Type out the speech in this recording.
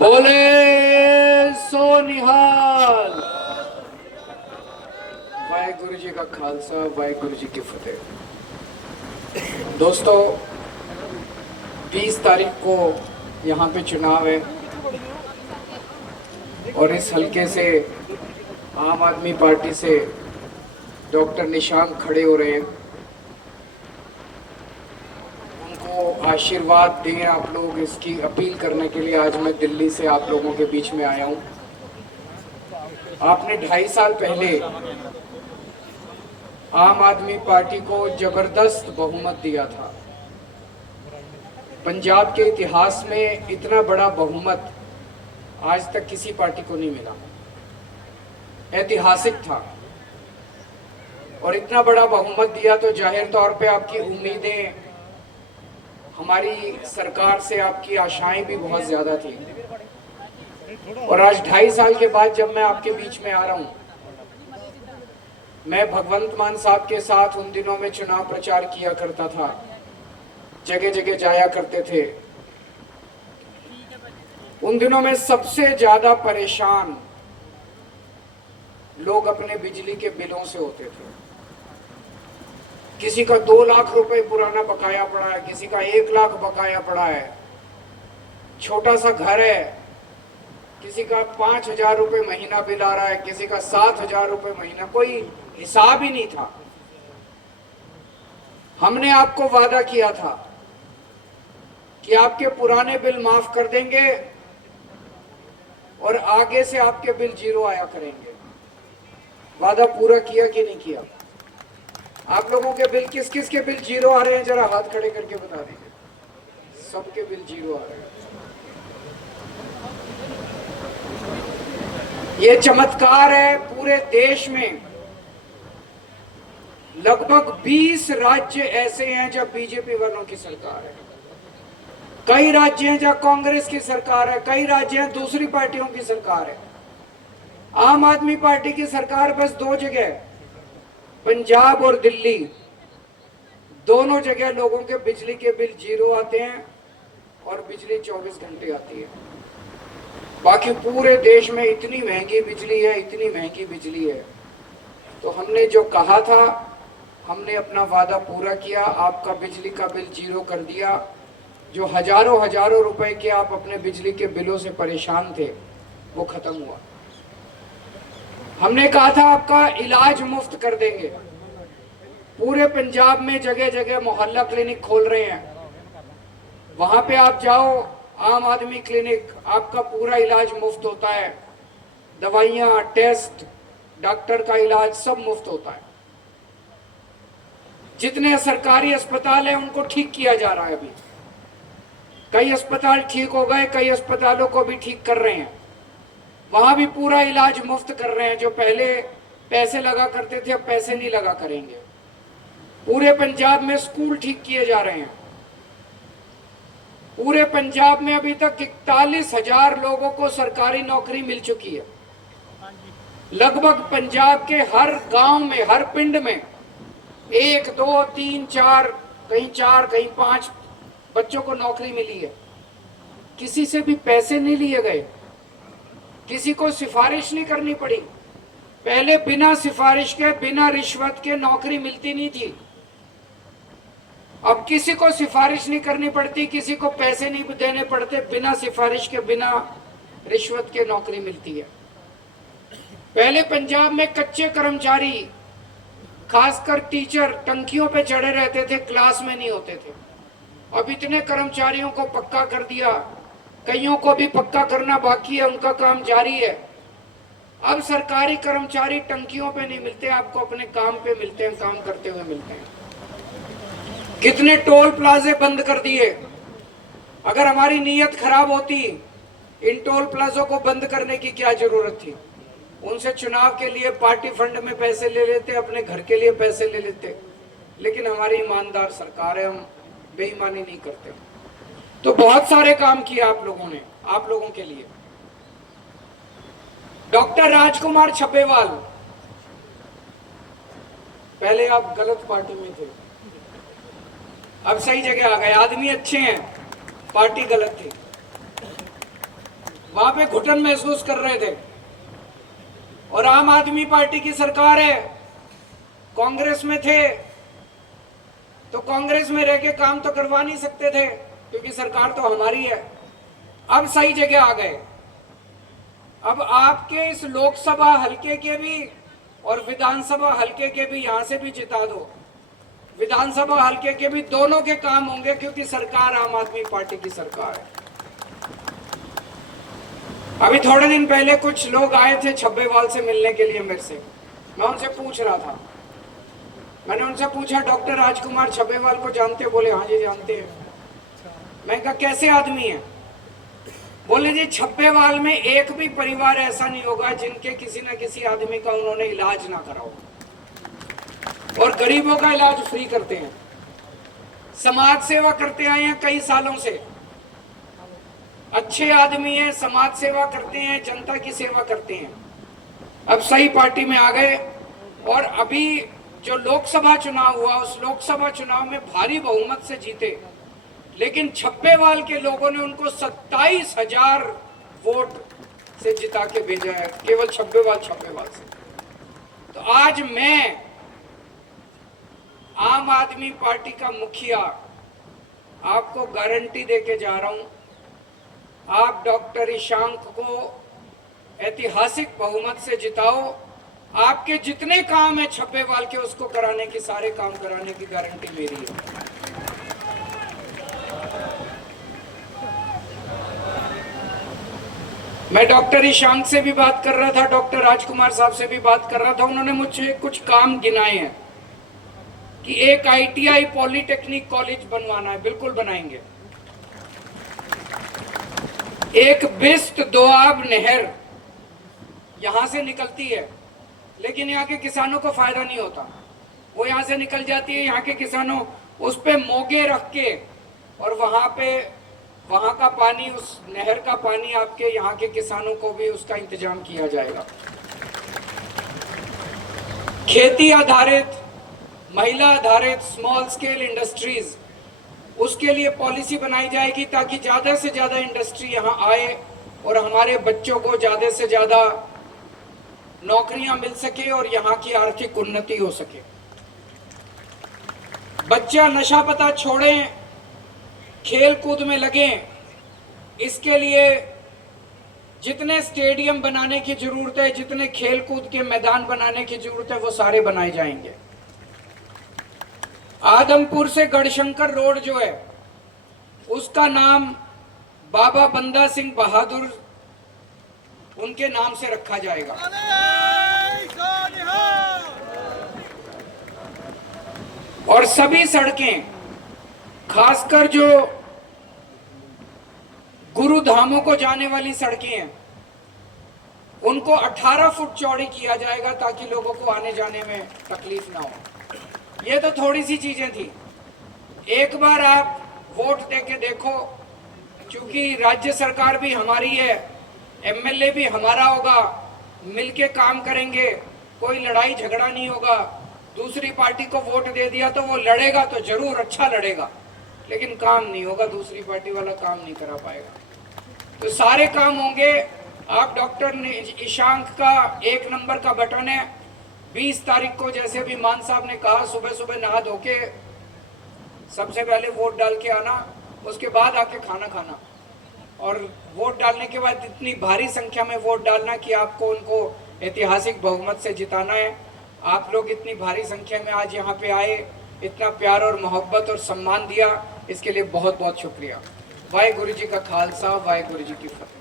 बोले सो निहाल। वाहेगुरु जी का खालसा, वाहेगुरु जी की फतेह। दोस्तों, 20 तारीख को यहाँ पे चुनाव है और इस हलके से आम आदमी पार्टी से डॉक्टर निशांक खड़े हो रहे हैं। उनको आशीर्वाद दें आप लोग, इसकी अपील करने के लिए आज मैं दिल्ली से आप लोगों के बीच में आया हूँ। आपने 2.5 साल पहले आम आदमी पार्टी को जबरदस्त बहुमत दिया था। पंजाब के इतिहास में इतना बड़ा बहुमत आज तक किसी पार्टी को नहीं मिला, ऐतिहासिक था। और इतना बड़ा बहुमत दिया तो जाहिर तौर पे आपकी उम्मीदें, हमारी सरकार से आपकी आशाएं भी बहुत ज्यादा थी। और आज 2.5 साल के बाद जब मैं आपके बीच में आ रहा हूं, मैं भगवंत मान साहब के साथ उन दिनों में चुनाव प्रचार किया करता था, जगह जगह जाया करते थे। उन दिनों में सबसे ज्यादा परेशान लोग अपने बिजली के बिलों से होते थे। किसी का 2 लाख रुपए पुराना बकाया पड़ा है, किसी का 1 लाख बकाया पड़ा है, छोटा सा घर है, किसी का 5,000 रुपए महीना बिल आ रहा है, किसी का 7,000 रुपए महीना, कोई हिसाब ही नहीं था। हमने आपको वादा किया था कि आपके पुराने बिल माफ कर देंगे और आगे से आपके बिल 0 आया करेंगे। वादा पूरा किया कि नहीं किया? आप लोगों के बिल, किस किस के बिल 0 आ रहे हैं, जरा हाथ खड़े करके बता दीजिए। सबके बिल 0 आ रहे हैं। ये चमत्कार है। पूरे देश में लगभग 20 राज्य ऐसे हैं जब बीजेपी वालों की सरकार है, कई राज्य हैं जहां कांग्रेस की सरकार है, कई राज्य हैं दूसरी पार्टियों की सरकार है। आम आदमी पार्टी की सरकार बस 2 जगह, पंजाब और दिल्ली, दोनों जगह लोगों के बिजली के बिल 0 आते हैं और बिजली 24 घंटे आती है। बाकी पूरे देश में इतनी महंगी बिजली है, इतनी महंगी बिजली है। तो हमने जो कहा था, हमने अपना वादा पूरा किया। आपका बिजली का बिल 0 कर दिया। जो हजारों हजारों रुपए के आप अपने बिजली के बिलों से परेशान थे, वो खत्म हुआ। हमने कहा था आपका इलाज मुफ्त कर देंगे। पूरे पंजाब में जगह जगह मोहल्ला क्लिनिक खोल रहे हैं, वहां पे आप जाओ, आम आदमी क्लिनिक, आपका पूरा इलाज मुफ्त होता है। दवाइयां, टेस्ट, डॉक्टर का इलाज सब मुफ्त होता है। जितने सरकारी अस्पताल हैं उनको ठीक किया जा रहा है। अभी कई अस्पताल ठीक हो गए, कई अस्पतालों को भी ठीक कर रहे हैं। वहां भी पूरा इलाज मुफ्त कर रहे हैं। जो पहले पैसे लगा करते थे, अब पैसे नहीं लगा करेंगे। पूरे पंजाब में स्कूल ठीक किए जा रहे हैं। पूरे पंजाब में अभी तक 41,000 लोगों को सरकारी नौकरी मिल चुकी है। लगभग पंजाब के हर गांव में, हर पिंड में 1, 2, 3, 4, कहीं 5 बच्चों को नौकरी मिली है। किसी से भी पैसे नहीं लिए गए, किसी को सिफारिश नहीं करनी पड़ी। पहले बिना सिफारिश के, बिना रिश्वत के नौकरी मिलती नहीं थी। अब किसी को सिफारिश नहीं करनी पड़ती, किसी को पैसे नहीं देने पड़ते, बिना सिफारिश के, बिना रिश्वत के नौकरी मिलती है। पहले पंजाब में कच्चे कर्मचारी, खासकर टीचर, टंकियों पे चढ़े रहते थे, क्लास में नहीं होते थे। अब इतने कर्मचारियों को पक्का कर दिया, कईयों को भी पक्का करना बाकी है, उनका काम जारी है। अब सरकारी कर्मचारी टंकियों पे नहीं मिलते, आपको अपने काम पे मिलते हैं, काम करते हुए मिलते हैं। कितने टोल प्लाजे बंद कर दिए। अगर हमारी नीयत खराब होती, इन टोल प्लाजों को बंद करने की क्या जरूरत थी? उनसे चुनाव के लिए पार्टी फंड में पैसे ले लेते, अपने घर के लिए पैसे ले लेते। लेकिन हमारी ईमानदार सरकार है, हम बेईमानी नहीं करते। तो बहुत सारे काम किए आप लोगों ने, आप लोगों के लिए। डॉक्टर राजकुमार छब्बेवाल, पहले आप गलत पार्टी में थे, अब सही जगह आ गए। आदमी अच्छे हैं, पार्टी गलत थी। वहां पे घुटन महसूस कर रहे थे। और आम आदमी पार्टी की सरकार है, कांग्रेस में थे तो कांग्रेस में रह के काम तो करवा नहीं सकते थे क्योंकि सरकार तो हमारी है। अब सही जगह आ गए। अब आपके इस लोकसभा हलके के भी और विधानसभा हलके के भी यहां से भी जिता दो, विधानसभा हलके के भी दोनों के काम होंगे क्योंकि सरकार आम आदमी पार्टी की सरकार है। अभी थोड़े दिन पहले कुछ लोग आए थे छब्बेवाल से मिलने के लिए मेरे से। मैं उनसे पूछ रहा था, मैंने उनसे पूछा डॉक्टर राजकुमार छब्बेवाल को जानते हो? बोले हाँ जी जानते हैं। मैं कहा कैसे आदमी है? बोले जी छब्बेवाल में एक भी परिवार ऐसा नहीं होगा जिनके किसी न किसी आदमी का उन्होंने इलाज ना करा हो, और गरीबों का इलाज फ्री करते हैं, समाज सेवा करते आए हैं कई सालों से, अच्छे आदमी हैं, समाज सेवा करते हैं, जनता की सेवा करते हैं। अब सही पार्टी में आ गए और अभी जो लोकसभा चुनाव हुआ उस लोकसभा चुनाव में भारी बहुमत से जीते, लेकिन छप्पेवाल के लोगों ने उनको 27,000 वोट से जिता के भेजा है, केवल छप्पेवाल से। तो आज मैं आम आदमी पार्टी का मुखिया आपको गारंटी देके जा रहा हूं, आप डॉक्टर ईशांक को ऐतिहासिक बहुमत से जिताओ। आपके जितने काम है छप्पेवाल के उसको कराने की, सारे काम कराने की गारंटी मेरी है। मैं डॉक्टर ईशांक से भी बात कर रहा था, डॉक्टर राजकुमार साहब से भी बात कर रहा था। उन्होंने मुझे कुछ काम गिनाए हैं कि एक ITI पॉलिटेक्निक कॉलेज बनवाना है, बिल्कुल बनाएंगे। एक बिस्त दोआब नहर यहां से निकलती है, लेकिन यहाँ के किसानों को फायदा नहीं होता। वो यहाँ से निकल जाती है, यहाँ के किसानों उस पे मोगे रख के और वहां का पानी, उस नहर का पानी आपके यहाँ के किसानों को भी उसका इंतजाम किया जाएगा। खेती आधारित, महिला आधारित स्मॉल स्केल इंडस्ट्रीज, उसके लिए पॉलिसी बनाई जाएगी ताकि ज्यादा से ज्यादा इंडस्ट्री यहाँ आए और हमारे बच्चों को ज्यादा से ज्यादा नौकरियां मिल सके और यहाँ की आर्थिक उन्नति हो सके। बच्चा नशा पता छोड़ें, खेल कूद में लगें। इसके लिए जितने स्टेडियम बनाने की जरूरत है, जितने खेल कूद के मैदान बनाने की जरूरत है, वो सारे बनाए जाएंगे। आदमपुर से गढ़शंकर रोड जो है उसका नाम बाबा बंदा सिंह बहादुर उनके नाम से रखा जाएगा। और सभी सड़कें, खासकर जो गुरु धामों को जाने वाली सड़कें हैं, उनको 18 फुट चौड़ी किया जाएगा ताकि लोगों को आने जाने में तकलीफ ना हो। ये तो थोड़ी सी चीजें थी। एक बार आप वोट देके देखो, क्योंकि राज्य सरकार भी हमारी है, MLA भी हमारा होगा, मिलके काम करेंगे, कोई लड़ाई झगड़ा नहीं होगा। दूसरी पार्टी को वोट दे दिया तो वो लड़ेगा तो जरूर अच्छा लड़ेगा, लेकिन काम नहीं होगा, दूसरी पार्टी वाला काम नहीं करा पाएगा। तो सारे काम होंगे। आप डॉक्टर ईशांक का 1 नंबर का बटन है। 20 तारीख को जैसे भी मान साहब ने कहा, सुबह सुबह नहा धो के सबसे पहले वोट डाल के आना, उसके बाद आके खाना खाना, और वोट डालने के बाद इतनी भारी संख्या में वोट डालना कि आपको उनको ऐतिहासिक बहुमत से जिताना है। आप लोग इतनी भारी संख्या में आज यहाँ पे आए, इतना प्यार और मोहब्बत और सम्मान दिया, इसके लिए बहुत बहुत शुक्रिया। वाहेगुरु जी का खालसा, वाहेगुरु जी की फतेह।